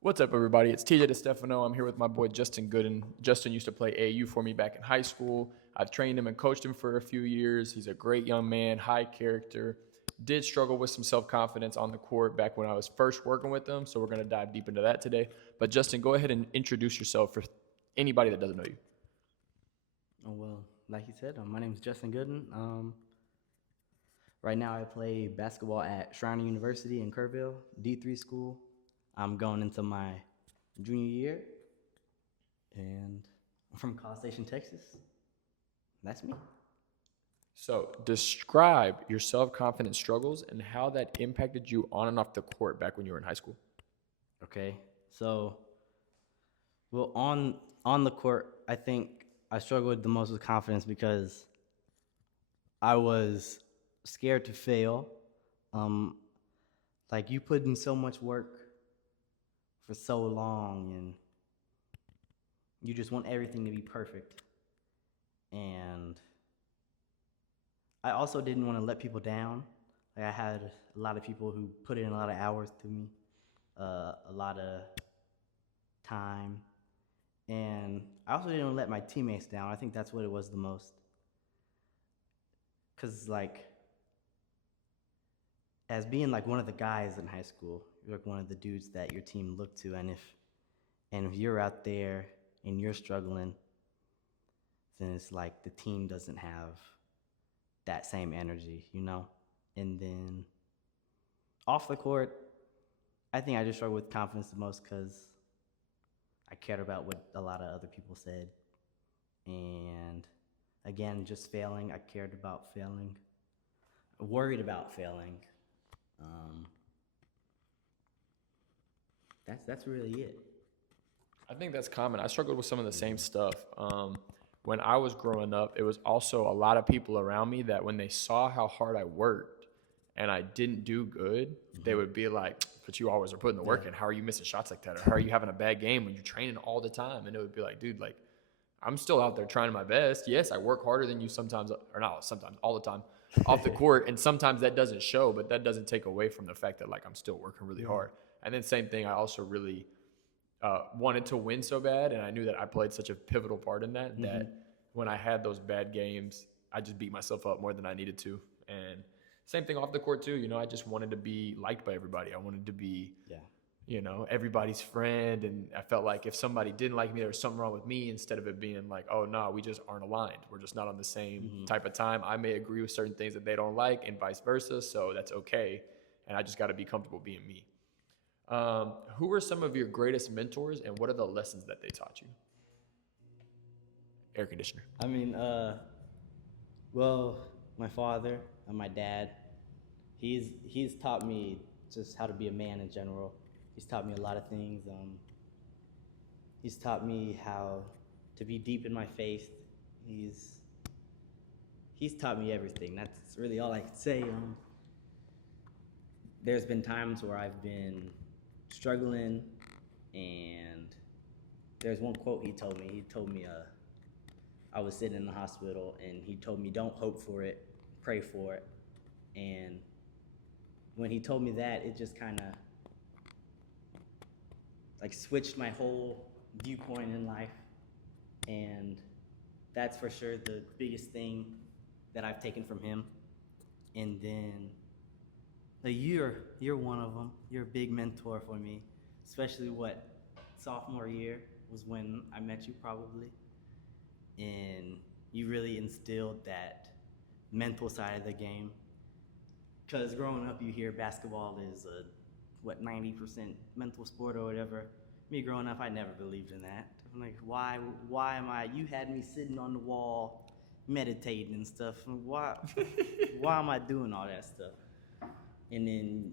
What's up, everybody? It's TJ DeStefano. I'm here with my boy Justin Gooden. Justin used to play AU for me back in high school. I've trained him and coached him for a few years. He's a great young man, high character. Did struggle with some self-confidence on the court back when I was first working with him, so we're going to dive deep into that today. But Justin, go ahead and introduce yourself for anybody that doesn't know you. Oh, well, like you said, my name is Justin Gooden. Right now I play basketball at Shriner University in Kerrville, D3 school. I'm going into my junior year, and I'm from College Station, Texas. That's me. So, describe your self-confidence struggles and how that impacted you on and off the court back when you were in high school. Okay, so well, on the court, I think I struggled the most with confidence because I was scared to fail. Um, like you put in so much work for so long, and you just want everything to be perfect. And I also didn't want to let people down. Like I had a lot of people who put in a lot of hours to me, a lot of time, and I also didn't want to let my teammates down. I think that's what it was the most. Cause like as being like one of the guys in high school, you're like one of the dudes that your team looked to, and if you're out there and you're struggling, then it's like the team doesn't have that same energy, you know? And then off the court, I think I just struggled with confidence the most because I cared about what a lot of other people said. And again, just failing, I cared about failing, worried about failing. Um, that's really it. I think that's common. I struggled with some of the same stuff. When I was growing up, it was also a lot of people around me that when they saw how hard I worked and I didn't do good, they would be like, but you always are putting the work in. How are you missing shots like that? Or how are you having a bad game when you're training all the time? And it would be like, dude, like, I'm still out there trying my best. Yes, I work harder than you sometimes, or not sometimes, all the time off the court. And sometimes that doesn't show, but that doesn't take away from the fact that, like, I'm still working really hard. And then same thing, I also really wanted to win so bad, and I knew that I played such a pivotal part in that that when I had those bad games, I just beat myself up more than I needed to. And same thing off the court too. I just wanted to be liked by everybody. I wanted to be, Yeah. everybody's friend. And I felt like if somebody didn't like me, there was something wrong with me instead of it being like, oh no, we just aren't aligned. We're just not on the same type of time. I may agree with certain things that they don't like, and vice versa. So that's okay. And I just got to be comfortable being me. Who are some of your greatest mentors, and what are the lessons that they taught you? Air conditioner. I mean, well, my father and my dad, he's taught me just how to be a man in general. He's taught me a lot of things. He's taught me how to be deep in my faith. He's taught me everything. That's really all I can say. There's been times where I've been struggling, and there's one quote he told me. He told me, I was sitting in the hospital, and he told me, don't hope for it, pray for it. And when he told me that, it just kind of like switched my whole viewpoint in life. And that's for sure the biggest thing that I've taken from him. And then you're one of them. You're a big mentor for me, especially sophomore year was when I met you probably. And you really instilled that mental side of the game. Because growing up, you hear basketball is 90% mental sport or whatever. Me growing up, I never believed in that. I'm like, why am I? You had me sitting on the wall, meditating and stuff. Why am I doing all that stuff? And then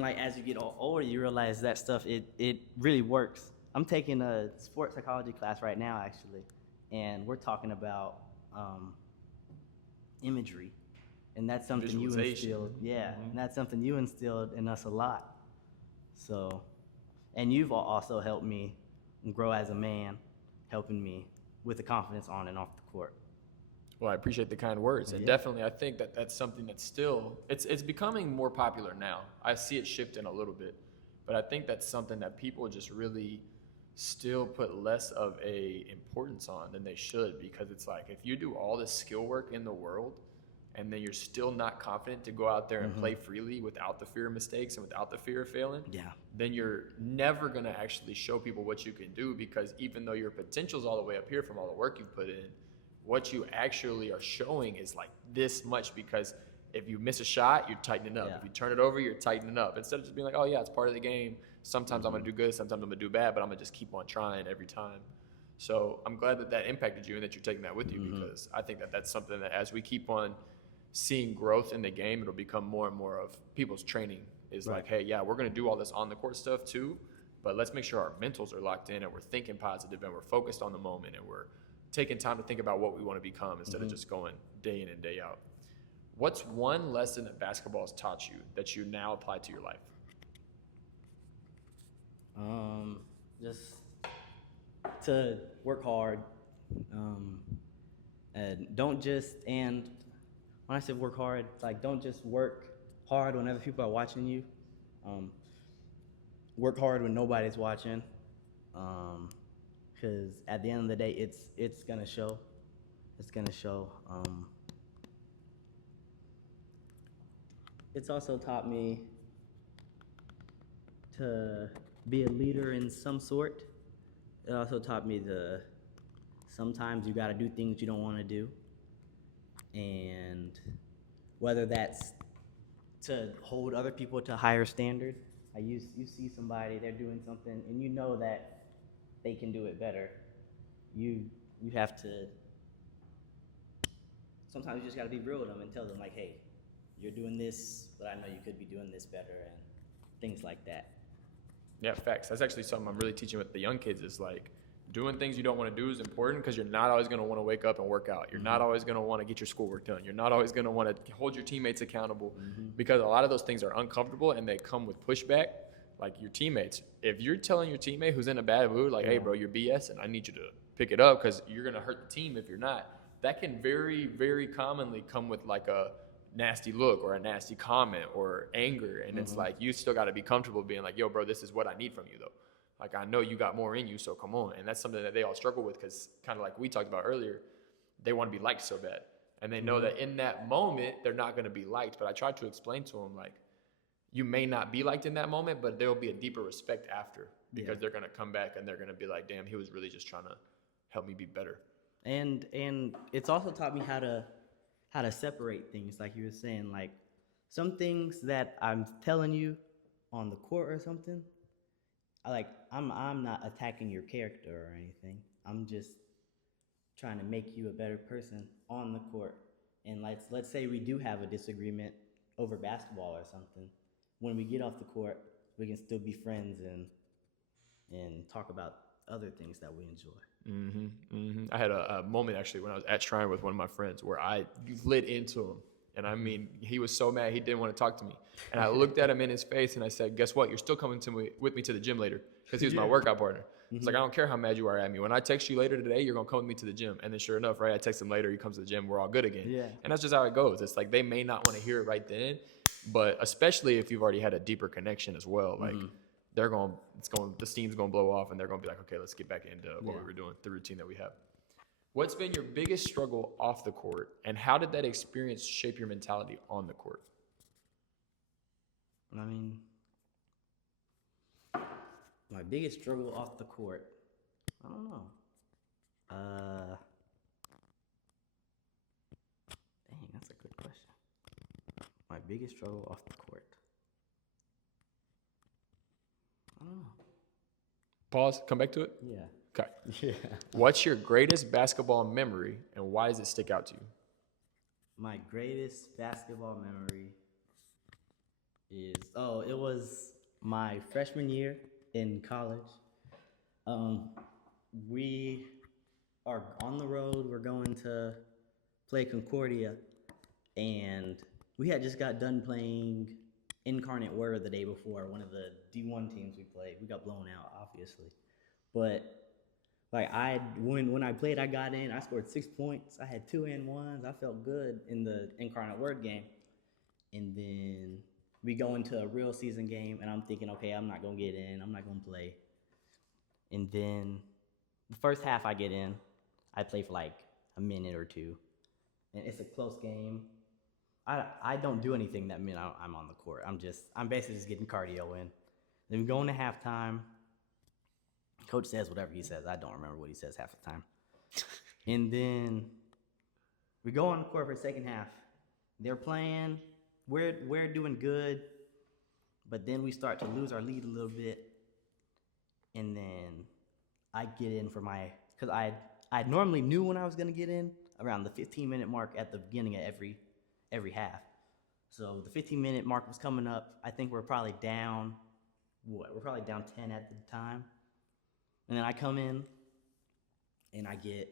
like as you get older, you realize that stuff it really works. I'm taking a sports psychology class right now, actually, and we're talking about imagery, and that's something you instilled. Yeah, and that's something you instilled in us a lot. So, and you've also helped me grow as a man, helping me with the confidence on and off the court. Well, I appreciate the kind words, and definitely, I think that that's something that's still it's becoming more popular now. I see it shifting a little bit, But I think that's something that people just really still put less of a importance on than they should, because it's like if you do all this skill work in the world and then you're still not confident to go out there and play freely without the fear of mistakes and without the fear of failing, Yeah. then you're never going to actually show people what you can do, because even though your potential's all the way up here from all the work you've put in, what you actually are showing is like this much, because if you miss a shot, you're tightening up. Yeah. If you turn it over, you're tightening up. Instead of just being like, oh yeah, it's part of the game. Sometimes I'm gonna do good, sometimes I'm gonna do bad, but I'm gonna just keep on trying every time. So I'm glad that that impacted you and that you're taking that with you, because I think that that's something that as we keep on seeing growth in the game, it'll become more and more of people's training is like, hey, yeah, we're gonna do all this on the court stuff too, but let's make sure our mentals are locked in and we're thinking positive and we're focused on the moment and we're taking time to think about what we want to become instead of just going day in and day out. What's one lesson that basketball has taught you that you now apply to your life? Just to work hard, and don't just, and when I say work hard, it's like don't just work hard when other people are watching you. Work hard when nobody's watching, because at the end of the day, it's gonna show. It's gonna show. It's also taught me to be a leader in some sort. It also taught me sometimes you got to do things you don't want to do, and whether that's to hold other people to a higher standard. Like you see somebody, they're doing something, and you know that they can do it better. You have to. Sometimes you just got to be real with them and tell them like, hey, you're doing this, but I know you could be doing this better, and things like that. Yeah, facts. That's actually something I'm really teaching with the young kids is like doing things you don't want to do is important, because you're not always going to want to wake up and work out. You're not always going to want to get your schoolwork done. You're not always going to want to hold your teammates accountable, because a lot of those things are uncomfortable and they come with pushback. Like your teammates, if you're telling your teammate who's in a bad mood, like, hey, bro, you're BS and I need you to pick it up because you're going to hurt the team if you're not, that can very, very commonly come with like a nasty look or a nasty comment or anger. And it's like, you still got to be comfortable being like, yo, bro, this is what I need from you though. Like, I know you got more in you, so come on. And that's something that they all struggle with, because kind of like we talked about earlier, they want to be liked so bad. And they know that in that moment, they're not going to be liked. But I try to explain to them, like, you may not be liked in that moment, but there will be a deeper respect after, because they're going to come back and they're going to be like, damn, he was really just trying to help me be better. And it's also taught me how to separate things, like you were saying, like some things that I'm telling you on the court or something, I'm not attacking your character or anything. I'm just trying to make you a better person on the court. And let's say we do have a disagreement over basketball or something. When we get off the court, we can still be friends and talk about other things that we enjoy. I had a moment actually when I was at Shrine with one of my friends where I lit into him. And I mean, he was so mad, he didn't want to talk to me. And I looked at him in his face and I said, guess what? You're still coming with me to the gym later, because he was my workout partner. It's like, I don't care how mad you are at me. When I text you later today, you're going to come with me to the gym. And then sure enough, right, I text him later, he comes to the gym, we're all good again. Yeah. And that's just how it goes. It's like they may not want to hear it right then, but especially if you've already had a deeper connection as well, like the steam's going to blow off and they're going to be like, okay, let's get back into what we were doing, the routine that we have. What's been your biggest struggle off the court, and how did that experience shape your mentality on the court? I mean, my biggest struggle off the court, I don't know. Dang, that's a good question. My biggest struggle off the court. I don't know. Pause, come back to it? Yeah. Okay. Yeah. What's your greatest basketball memory, and why does it stick out to you? My greatest basketball memory is, it was my freshman year in college. We are on the road. We're going to play Concordia, and we had just got done playing Incarnate Word the day before, one of the D1 teams we played. We got blown out, obviously. But like when I played, I got in, I scored 6 points. I had 2 and 1s. I felt good in the Incarnate Word game. And then we go into a real season game, and I'm thinking, okay, I'm not gonna get in. I'm not gonna play. And then the first half I get in, I play for like a minute or two, and it's a close game. I don't do anything that minute I'm on the court. I'm basically just getting cardio in. Then we go into halftime. Coach says whatever he says. I don't remember what he says half the time. And then we go on the court for the second half. They're playing. We're doing good, but then we start to lose our lead a little bit. And then I get in for because I normally knew when I was gonna get in around the 15-minute mark at the beginning of every half. So the 15-minute mark was coming up. I think we're probably down. We're probably down 10 at the time. And then I come in, and I get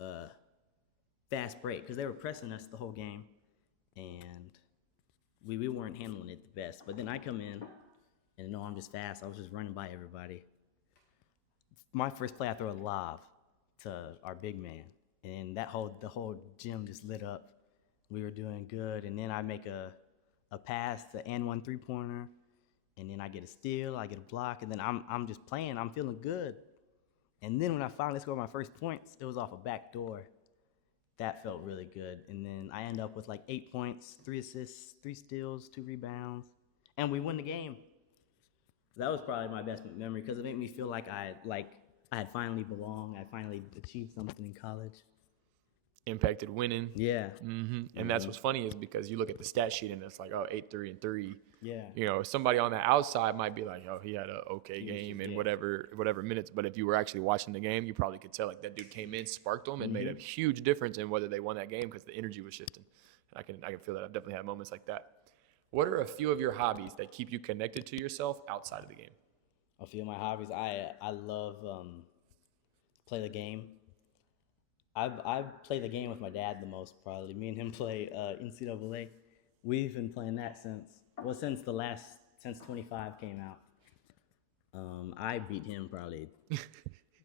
a fast break because they were pressing us the whole game, and we weren't handling it the best. But then I come in, and no, I'm just fast. I was just running by everybody. My first play, I throw a lob to our big man, and the whole gym just lit up. We were doing good, and then I make a pass to and one 3-pointer, and then I get a steal, I get a block, and then I'm just playing. I'm feeling good. And then when I finally scored my first points, it was off a back door. That felt really good. And then I end up with like 8 points, 3 assists, 3 steals, 2 rebounds, and we win the game. That was probably my best memory because it made me feel like I had finally belonged. I finally achieved something in college. Impacted winning. Yeah. And that's what's funny is because you look at the stat sheet and it's like, oh, 8, 3, and 3. Yeah. You know, somebody on the outside might be like, oh, he had an okay game in whatever minutes. But if you were actually watching the game, you probably could tell like that dude came in, sparked them, and made a huge difference in whether they won that game because the energy was shifting. And I can feel that. I've definitely had moments like that. What are a few of your hobbies that keep you connected to yourself outside of the game? A few of my hobbies, I love play the game. I play the game with my dad the most, probably. Me and him play NCAA. We've been playing that since 25 came out. I beat him probably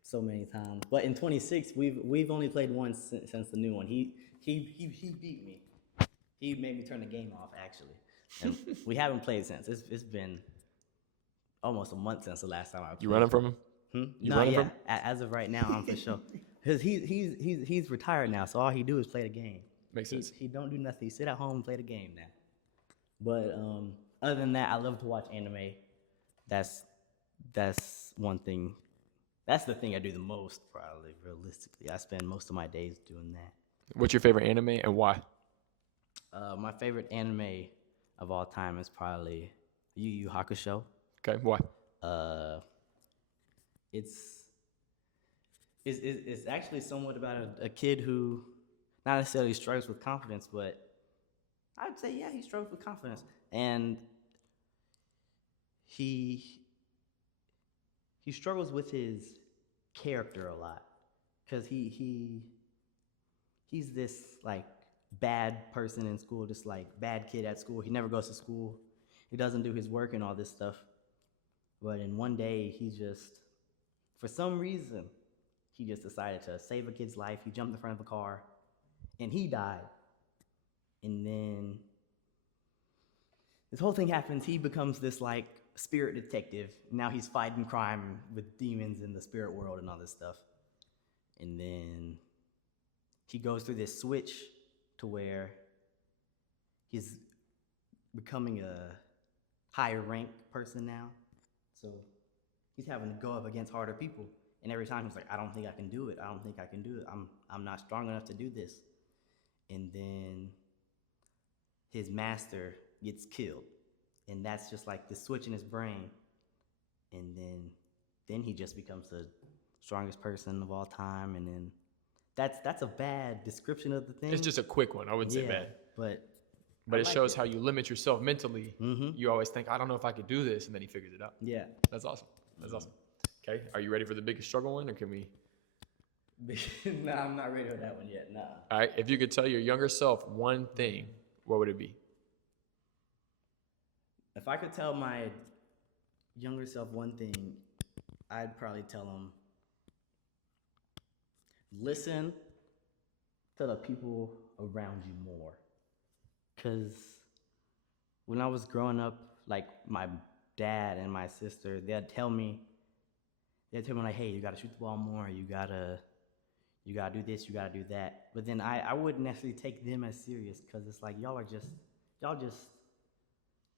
so many times. But in 26, we've only played once since the new one. He beat me. He made me turn the game off, actually. And we haven't played since. It's been almost a month since the last time I played. You running from him? You running from him? As of right now, I'm for sure. Because he's retired now, so all he do is play the game. Makes sense. He don't do nothing. He sit at home and play the game now. But other than that, I love to watch anime. That's one thing. That's the thing I do the most, probably, realistically. I spend most of my days doing that. What's your favorite anime and why? My favorite anime of all time is probably Yu Yu Hakusho. Okay, why? It's actually somewhat about a kid who not necessarily struggles with confidence, but I'd say, yeah, he struggles with confidence. And he struggles with his character a lot because he's this like bad person in school, this like bad kid at school. He never goes to school. He doesn't do his work and all this stuff. But in one day, for some reason, he just decided to save a kid's life. He jumped in front of a car, and he died. And then this whole thing happens. He becomes this like spirit detective. Now he's fighting crime with demons in the spirit world and all this stuff. And then he goes through this switch to where he's becoming a higher rank person now. So he's having to go up against harder people. And every time he's like, I don't think I can do it. I don't think I can do it. I'm not strong enough to do this. And then his master gets killed. And that's just like the switch in his brain. And then he just becomes the strongest person of all time. And then that's a bad description of the thing. It's just a quick one. I wouldn't say bad. But it shows how you limit yourself mentally. You always think, I don't know if I could do this. And then he figures it out. Yeah. That's awesome. That's awesome. Okay. Are you ready for the biggest struggle one or can we? No, I'm not ready for that one yet. Nah. All right. If you could tell your younger self one thing, what would it be? If I could tell my younger self one thing, I'd probably tell him, listen to the people around you more. Because when I was growing up, like my dad and my sister, they'd tell me like, hey, you gotta shoot the ball more, you gotta do this, you gotta do that. But then I wouldn't necessarily take them as serious because it's like y'all just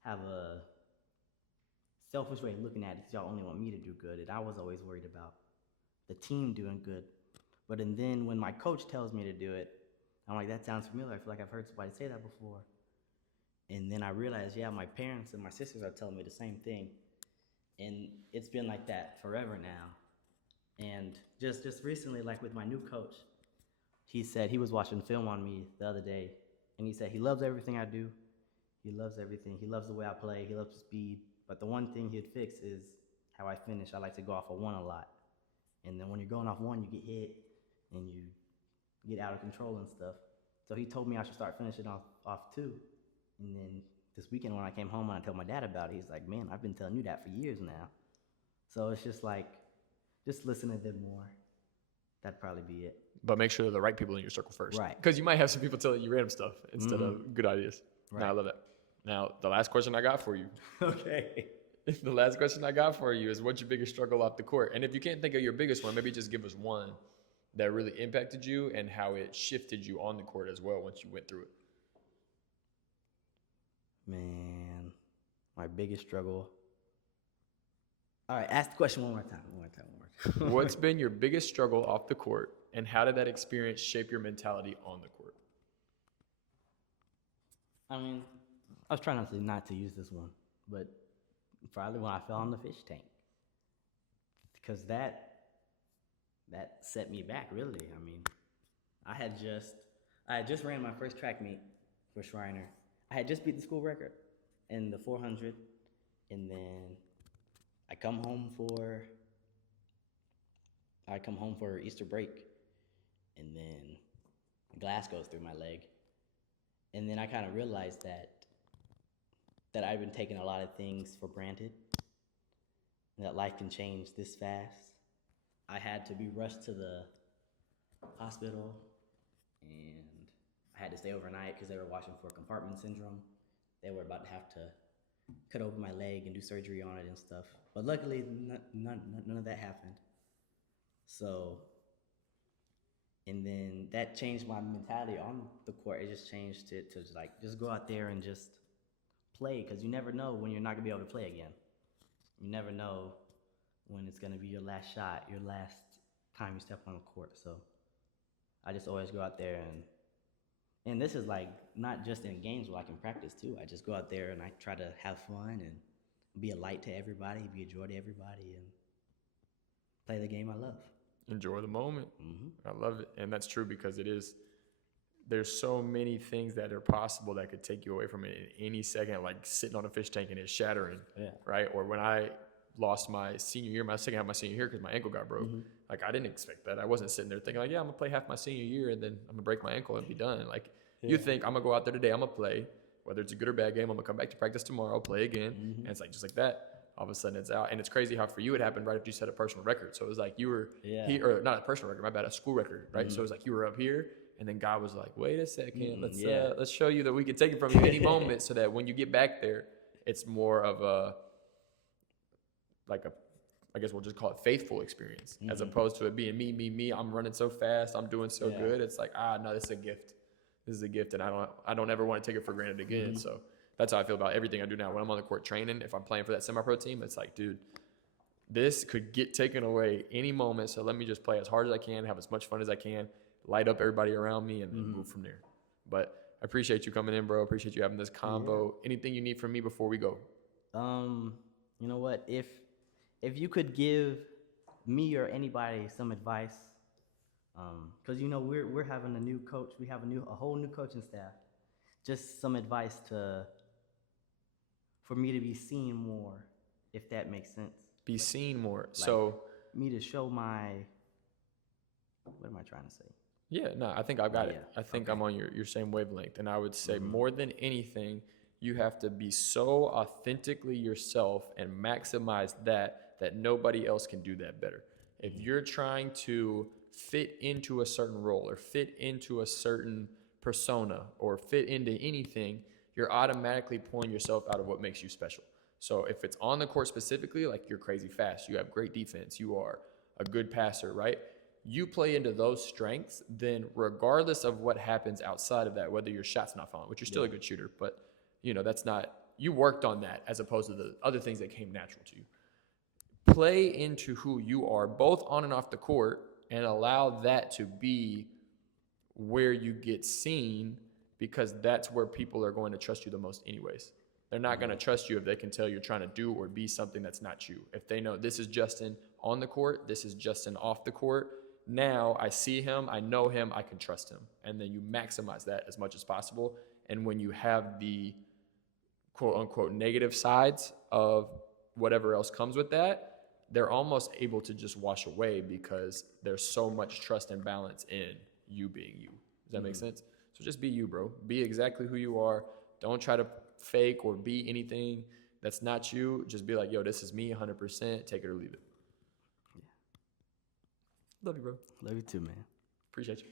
have a selfish way of looking at it. 'Cause y'all only want me to do good, and I was always worried about the team doing good. And then when my coach tells me to do it, I'm like, that sounds familiar. I feel like I've heard somebody say that before. And then I realized, yeah, my parents and my sisters are telling me the same thing. And it's been like that forever now. And just recently, like with my new coach, he said he was watching film on me the other day, and he said he loves everything I do. He loves everything. He loves the way I play. He loves the speed. But the one thing he'd fix is how I finish. I like to go off of one a lot. And then when you're going off one, you get hit and you get out of control and stuff. So he told me I should start finishing off two. And then this weekend when I came home and I told my dad about it, he's like, man, I've been telling you that for years now. So it's just like, just listen to them more. That'd probably be it. But make sure they're the right people in your circle first. Right. Because you might have some people telling you random stuff instead of good ideas. Right. Now, I love that. Now, the last question I got for you. Okay. The last question I got for you is, what's your biggest struggle off the court? And if you can't think of your biggest one, maybe just give us one that really impacted you and how it shifted you on the court as well once you went through it. Man, my biggest struggle. All right, ask the question one more time. What's been your biggest struggle off the court, and how did that experience shape your mentality on the court? I mean, I was trying not to use this one, but probably when I fell in the fish tank, because that set me back really. I mean, I had just ran my first track meet for Shriner. I had just beat the school record in the 400, and then I come home for Easter break, and then glass goes through my leg, and then I kind of realized that I've been taking a lot of things for granted, and that life can change this fast. I had to be rushed to the hospital, and I had to stay overnight because they were watching for compartment syndrome. They were about to have to cut open my leg and do surgery on it and stuff. But luckily, none of that happened. So, and then that changed my mentality on the court. It just changed it to like, just go out there and just play, because you never know when you're not going to be able to play again. You never know when it's going to be your last shot, your last time you step on the court. So I just always go out there and this is like not just in games where I can practice too. I just go out there and I try to have fun and be a light to everybody, be a joy to everybody, and play the game I love. Enjoy the moment. Mm-hmm. I love it. And that's true, because there's so many things that are possible that could take you away from it in any second, like sitting on a fish tank and it's shattering. Yeah. Right. Or when I lost my senior year, my second half of my senior year, because my ankle got broke. Mm-hmm. Like, I didn't expect that. I wasn't sitting there thinking like, yeah, I'm gonna play half my senior year and then I'm gonna break my ankle and be done. Like, you think I'm gonna go out there today, I'm gonna play, whether it's a good or bad game, I'm gonna come back to practice tomorrow, play again. And it's like, just like that, all of a sudden it's out. And it's crazy how for you it happened right after you set a personal record. So it was like you were or not a personal record, my bad, a school record, right? So it was like you were up here, and then God was like, wait a second, let's show you that we can take it from you any moment, so that when you get back there, it's more of a I guess we'll just call it faithful experience, as opposed to it being me. I'm running so fast, I'm doing so good. It's like, no, this is a gift. This is a gift, and I don't ever want to take it for granted again. So that's how I feel about everything I do now. When I'm on the court training, if I'm playing for that semi-pro team, it's like, dude, this could get taken away any moment. So let me just play as hard as I can, have as much fun as I can, light up everybody around me, and move from there. But I appreciate you coming in, bro. Appreciate you having this convo. Anything you need from me before we go? You know what? If you could give me or anybody some advice, because we're having a new coach, we have a whole new coaching staff. Just some advice for me to be seen more, if that makes sense. Be seen more. Like, so me to show what am I trying to say? Yeah, no, I think I've got it. I think I'm on your same wavelength. And I would say more than anything, you have to be so authentically yourself and maximize that nobody else can do that better. If you're trying to fit into a certain role or fit into a certain persona or fit into anything, you're automatically pulling yourself out of what makes you special. So if it's on the court specifically, like you're crazy fast, you have great defense, you are a good passer, right? You play into those strengths, then regardless of what happens outside of that, whether your shot's not falling, which you're still a good shooter, but that's not, you worked on that as opposed to the other things that came natural to you. Play into who you are, both on and off the court, and allow that to be where you get seen, because that's where people are going to trust you the most anyways. They're not going to trust you if they can tell you're trying to do or be something that's not you. If they know this is Justin on the court, this is Justin off the court, now I see him, I know him, I can trust him. And then you maximize that as much as possible. And when you have the quote unquote negative sides of whatever else comes with that, they're almost able to just wash away because there's so much trust and balance in you being you. Does that make sense? So just be you, bro. Be exactly who you are. Don't try to fake or be anything that's not you. Just be like, yo, this is me 100%. Take it or leave it. Yeah. Love you, bro. Love you too, man. Appreciate you.